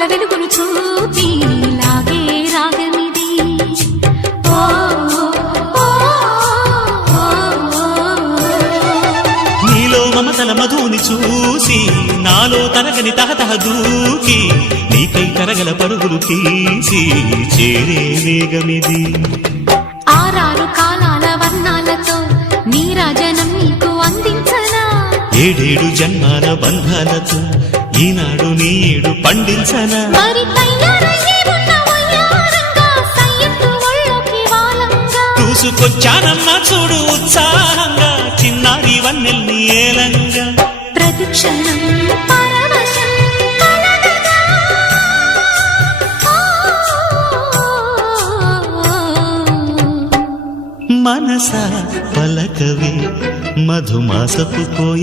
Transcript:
కనుల వెలుగును చూపి లాగే రాగమిది. నీలో మమతల మధుని చూసి నాలో తరగని తహతహ దూకి నీకై తరగల పరుగులు తీసి చేరే వేగమిది. ఆరారు కాలాల వర్ణాలతో నీరాజనం నీకు అందించనా, ఏడేడు జన్మాల బంధాలతో ఈనాడు నీడు పండించనా. మరి తయారయ్యే ఉన్న వయ్యారంగా సయ్యత్తు ఒళ్ళోకి వాలంగా చూసుకొచ్చానమ్మా చూడు ఉత్సాహంగా చిన్నారి వన్నెల్ని ఏలంగా. ప్రతిక్షణం పరవశం కలగగా. మనసా పలకవే మధుమాసపు కోయి